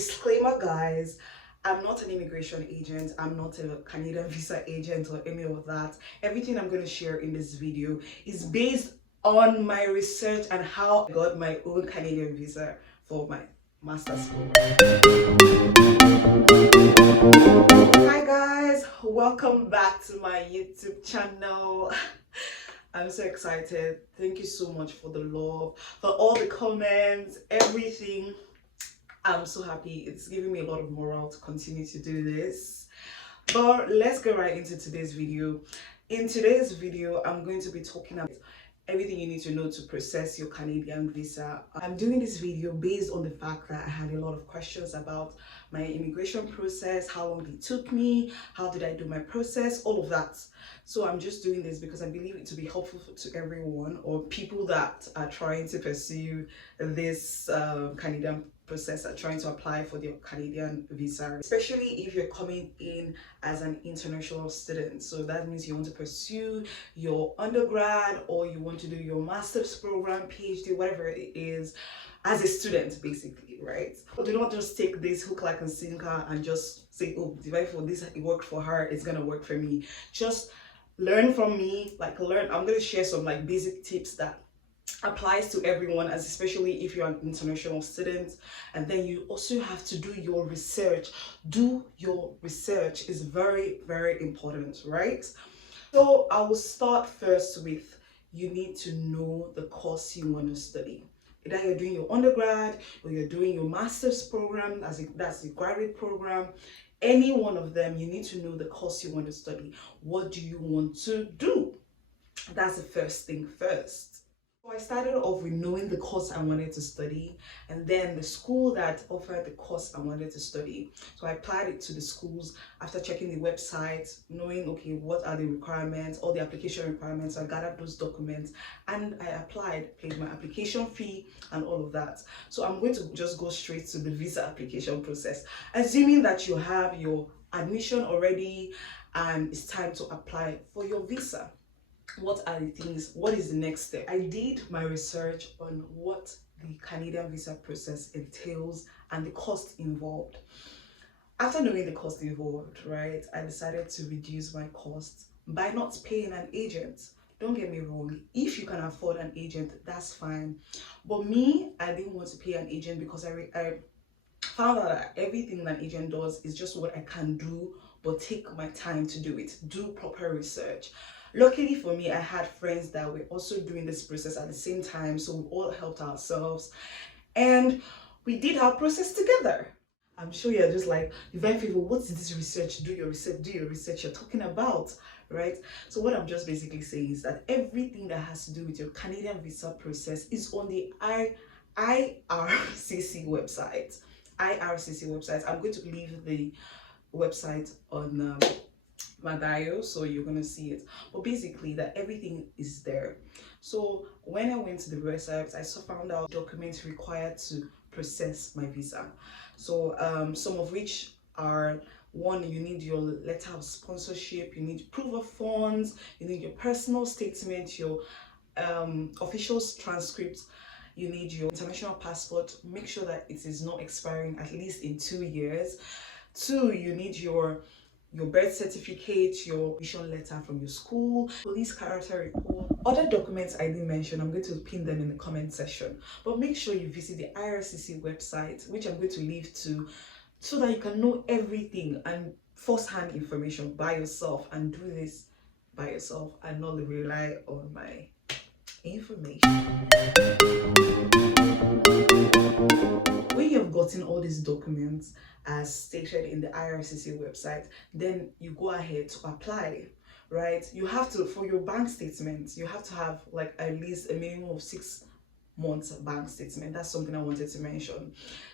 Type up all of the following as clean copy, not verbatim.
Disclaimer, guys, I'm not an immigration agent, I'm not a Canadian visa agent or any of that. Everything I'm going to share in this video is based on my research and how I got my own Canadian visa for my master's program. Hi guys, welcome back to my YouTube channel. I'm so excited. Thank you so much for the love, for all the comments, everything. I'm so happy. It's giving me a lot of morale to continue to do this. But let's go right into today's video. In today's video, I'm going to be talking about everything you need to know to process your Canadian visa. I'm doing this video based on the fact that I had a lot of questions about my immigration process, how long it took me, how did I do my process, all of that. So I'm just doing this because I believe it to be helpful to everyone or people that are trying to pursue this Canadian process, are trying to apply for the Canadian visa, especially if you're coming in as an international student. So that means you want to pursue your undergrad or you want to do your master's program, PhD, whatever it is, as a student, basically, right? So do not just take this hook, like, and sinker and just say, oh, Divine-Favour, this it worked for her, it's gonna work for me. Just learn from me, I'm gonna share some like basic tips that applies to everyone, as especially if you're an international student. And then you also have to do your research. Do your research is very, very important, right? So I will start first with, you need to know the course you want to study. Either you're doing your undergrad or you're doing your master's program, that's the graduate program. Any one of them, you need to know the course you want to study. What do you want to do? That's the first thing first. So I started off with knowing the course I wanted to study, and then the school that offered the course I wanted to study. So I applied it to the schools after checking the website, knowing, okay, what are the requirements, all the application requirements. So I gathered those documents and I applied, paid my application fee and all of that. So I'm going to just go straight to the visa application process. Assuming that you have your admission already and it's time to apply for your visa. What are the things, what is the next step? I did my research on what the Canadian visa process entails and the cost involved. After knowing the cost involved, right, I decided to reduce my costs by not paying an agent. Don't get me wrong, if you can afford an agent, that's fine. But me, I didn't want to pay an agent because I found out that everything an agent does is just what I can do, but take my time to do it, do proper research. Luckily for me, I had friends that were also doing this process at the same time, so we all helped ourselves and we did our process together. I'm sure you're just like, Divine-Favour, what's this research? Do your research you're talking about, right? So what I'm just basically saying is that everything that has to do with your Canadian visa process is on the IRCC website. I'm going to leave the website on my bio, so you're gonna see it. But basically, that everything is there. So when I went to the website, I found out documents required to process my visa. So some of which are, one, you need your letter of sponsorship, you need proof of funds, you need your personal statement, your officials transcript, you need your international passport. Make sure that it is not expiring at least in 2 years. Two, you need your birth certificate, your admission letter from your school, police character report. Other documents I didn't mention, I'm going to pin them in the comment section. But make sure you visit the IRCC website, which I'm going to leave to, so that you can know everything and first-hand information by yourself, and do this by yourself and not rely on my information. When you've gotten all these documents as stated in the IRCC website, then you go ahead to apply, right? You have to, for your bank statement, you have to have like at least a minimum of 6 months bank statement. That's something I wanted to mention.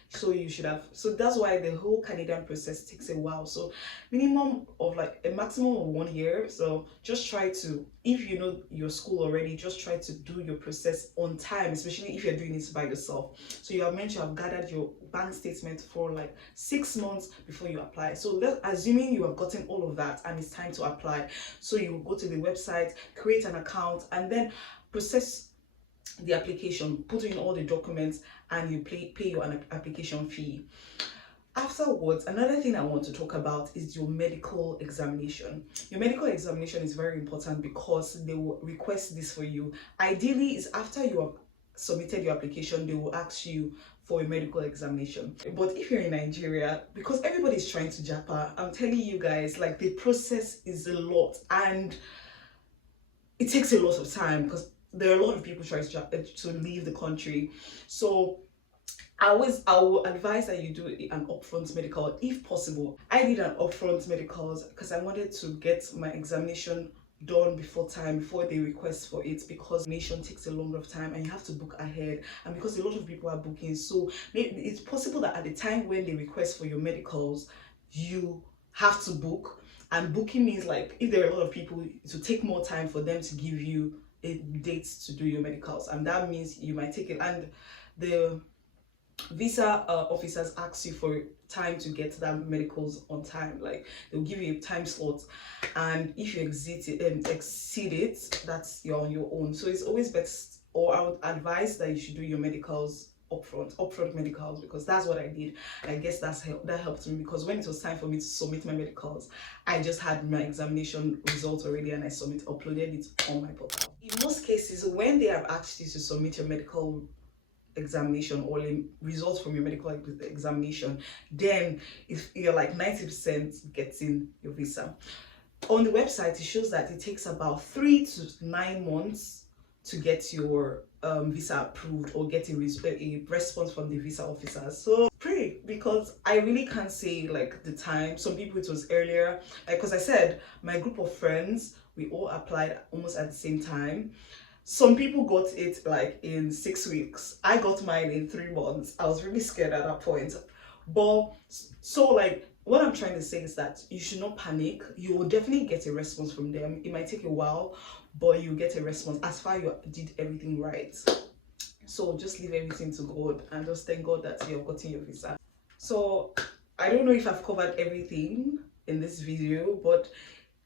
So you should have, so that's why the whole Canadian process takes a while. So minimum of like a maximum of 1 year. So just try to, if you know your school already, just try to do your process on time, especially if you're doing it by yourself. So you have mentioned you have gathered your bank statement for like 6 months before you apply. So assuming you have gotten all of that and it's time to apply, so you go to the website, create an account, and then process the application, put in all the documents, and you pay your application fee. Afterwards, another thing I want to talk about is your medical examination. Your medical examination is very important because they will request this for you. Ideally, is after you have submitted your application, they will ask you for a medical examination. But if you're in Nigeria, because everybody's trying to japa, I'm telling you guys, like, the process is a lot and it takes a lot of time because there are a lot of people trying to leave the country. So I will advise that you do an upfront medical if possible. I did an upfront medicals because I wanted to get my examination done before time, before they request for it, because nation takes a longer time and you have to book ahead, and because a lot of people are booking, so it's possible that at the time when they request for your medicals you have to book. And booking means, like, if there are a lot of people, it will take more time for them to give you a date to do your medicals, and that means you might take it. And the visa officers ask you for time to get that medicals on time. Like, they'll give you a time slot, and if you exceed it, that's you're on your own. So it's always best, or I would advise that you should do your medicals upfront medicals, because that's what I did. I guess that helped me, because when it was time for me to submit my medicals, I just had my examination results already and I uploaded it on my portal. In most cases, when they have asked you to submit your medical examination or results from your medical examination, then if you're like 90% getting your visa. On the website, it shows that it takes about 3 to 9 months to get your visa approved or get a response from the visa officers. So pray, because I really can't say like the time. Some people it was earlier, like, because I said my group of friends, we all applied almost at the same time. Some people got it like in 6 weeks. I got mine in 3 months. I was really scared at that point. But so, like, what I'm trying to say is that you should not panic. You will definitely get a response from them. It might take a while, but you get a response as far as you did everything right. So just leave everything to God and just thank God that you have gotten your visa. So I don't know if I've covered everything in this video, but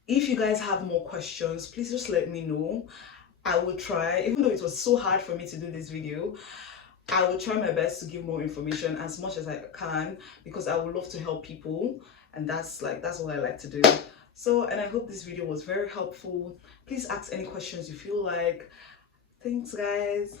if you guys have more questions, please just let me know. I will try, even though it was so hard for me to do this video, I will try my best to give more information as much as I can, because I would love to help people, and that's what I like to do. So, and I hope this video was very helpful. Please ask any questions you feel like. Thanks, guys.